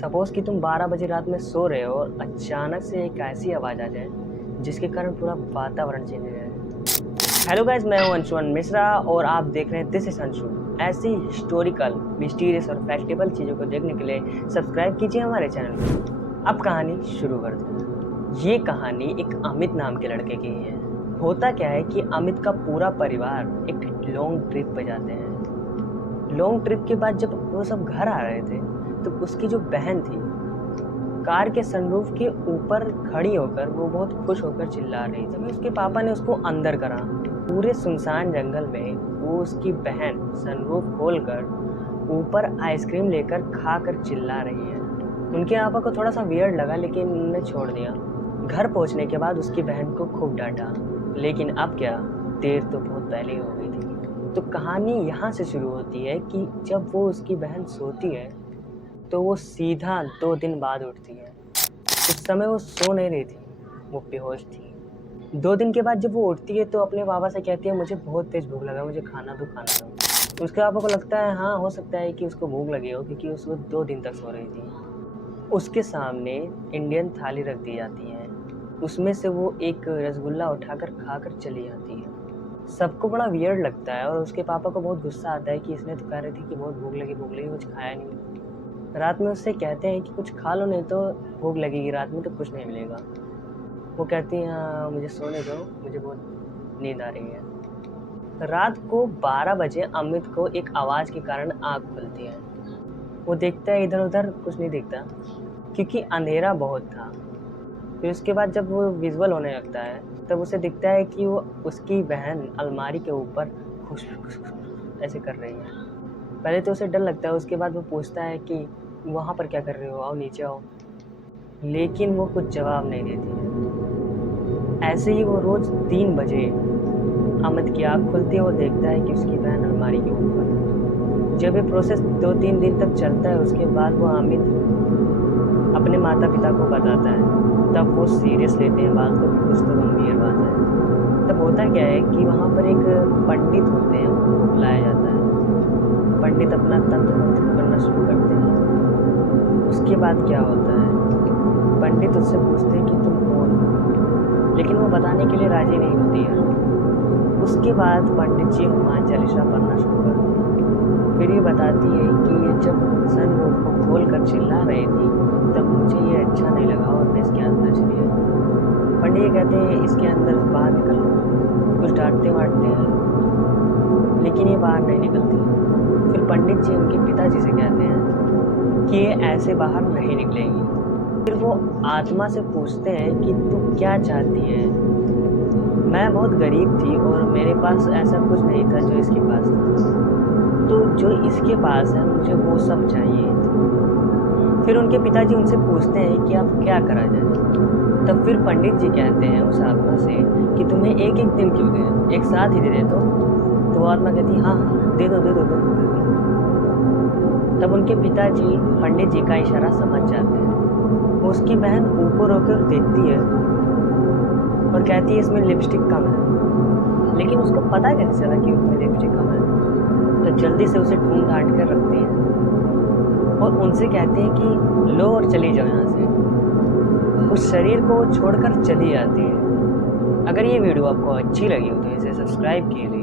Suppose कि तुम 12 बजे रात में सो रहे हो और अचानक से एक ऐसी आवाज़ आ जाए जिसके कारण पूरा वातावरण चेंज हो जाए। हेलो गाइस, मैं हूं अंशुमन मिश्रा और आप देख रहे हैं दिस इज अंशु। ऐसी हिस्टोरिकल, मिस्टीरियस और फैक्टेबल चीज़ों को देखने के लिए सब्सक्राइब कीजिए हमारे चैनल को। अब कहानी शुरू करते हैं। ये कहानी एक अमित नाम के लड़के की है। होता क्या है कि अमित का पूरा परिवार एक लॉन्ग ट्रिप पे जाते हैं। लॉन्ग ट्रिप के बाद जब वो सब घर आ रहे थे तो उसकी जो बहन थी कार के सनरूफ के ऊपर खड़ी होकर वो बहुत खुश होकर चिल्ला रही थी। तभी उसके पापा ने उसको अंदर करा। पूरे सुनसान जंगल में वो उसकी बहन सनरूफ खोलकर ऊपर आइसक्रीम लेकर खाकर चिल्ला रही है। उनके पापा को थोड़ा सा वियर्ड लगा लेकिन उन्होंने छोड़ दिया। घर पहुंचने के बाद उसकी बहन को खूब डांटा, लेकिन अब क्या, देर तो बहुत पहले हो गई थी। तो कहानी यहाँ से शुरू होती है कि जब वो उसकी बहन सोती है तो वो सीधा 2 दिन बाद उठती है। उस समय वो सो नहीं रही थी, वो बेहोश थी। 2 दिन के बाद जब वो उठती है तो अपने पापा से कहती है, मुझे बहुत तेज भूख लगा, मुझे खाना दो। उसके पापा को लगता है हाँ, हो सकता है कि उसको भूख लगी हो क्योंकि उसको 2 दिन तक सो रही थी। उसके सामने इंडियन थाली रख दी जाती है। उसमें से वो एक रसगुल्ला उठाकर खाकर चली जाती है। सबको बड़ा वियर्ड लगता है और उसके पापा को बहुत गुस्सा आता है कि इसने तो कह रही थी कि बहुत भूख लगी, कुछ खाया नहीं। रात में उससे कहते हैं कि कुछ खा लो, नहीं तो भूख लगेगी, रात में तो कुछ नहीं मिलेगा। वो कहती है हाँ, मुझे सोने दो, मुझे बहुत नींद आ रही है। रात को 12 बजे अमित को एक आवाज़ के कारण आँख खुलती है। वो देखता है इधर उधर, कुछ नहीं दिखता क्योंकि अंधेरा बहुत था। फिर उसके बाद जब वो विजुअल होने लगता है तब उसे दिखता है कि वो उसकी बहन अलमारी के ऊपर खुश ऐसे कर रही है। पहले तो उसे डर लगता है, उसके बाद वो पूछता है कि वहाँ पर क्या कर रहे हो, आओ नीचे आओ, लेकिन वो कुछ जवाब नहीं देती है। ऐसे ही वो रोज़ 3 बजे अमित की आँख खुलती है। वो देखता है कि उसकी बहन अलमारी के ऊपर। जब ये प्रोसेस 2-3 दिन तक चलता है उसके बाद वो अमित अपने माता पिता को बताता है। तब वो सीरियस लेते हैं बात को कि कुछ तो गंभीर बात है। तब होता क्या है कि वहाँ पर एक पंडित होते हैं, उनको बुलाया जाता है। पंडित अपना तंत्र मंत्र करना शुरू करते हैं। उसके बाद क्या होता है, पंडित उससे पूछते हैं कि तुम कौन हो, लेकिन वो बताने के लिए राजी नहीं होती है। उसके बाद पंडित जी हनुमान चालीसा पढ़ना शुरू करते हैं। फिर ये बताती है कि ये जब सनरूफ को खोल कर चिल्ला रही थी तब मुझे ये अच्छा नहीं लगा और मैं इसके अंदर चली आई। पंडित ये कहते हैं इसके अंदर बाहर निकल, कुछ डांटते वाटते हैं लेकिन ये बाहर नहीं निकलती। फिर पंडित जी उनके पिताजी से कहते हैं कि ये ऐसे बाहर नहीं निकलेगी। फिर वो आत्मा से पूछते हैं कि तू क्या चाहती है। मैं बहुत गरीब थी और मेरे पास ऐसा कुछ नहीं था जो इसके पास था, तो जो इसके पास है मुझे वो सब चाहिए। फिर उनके पिताजी उनसे पूछते हैं कि अब क्या करा जाए। तब फिर पंडित जी कहते हैं उस आत्मा से कि तुम्हें एक एक दिन क्यों दें, एक साथ ही दे दे। तो वो आत्मा कहती है हाँ दे दो। तब उनके पिताजी पंडित जी का इशारा समझ जाते हैं। उसकी बहन ऊपर होकर देखती है और कहती है इसमें लिपस्टिक कम है, लेकिन उसको पता कैसे चला कि उसमें लिपस्टिक कम है। तो जल्दी से उसे ढूंढ ढांड कर रखते हैं और उनसे कहते हैं कि लो और चली जाओ यहाँ से। उस शरीर को छोड़कर चली जाती है। अगर ये वीडियो आपको अच्छी लगी हो तो इसे सब्सक्राइब कीजिए।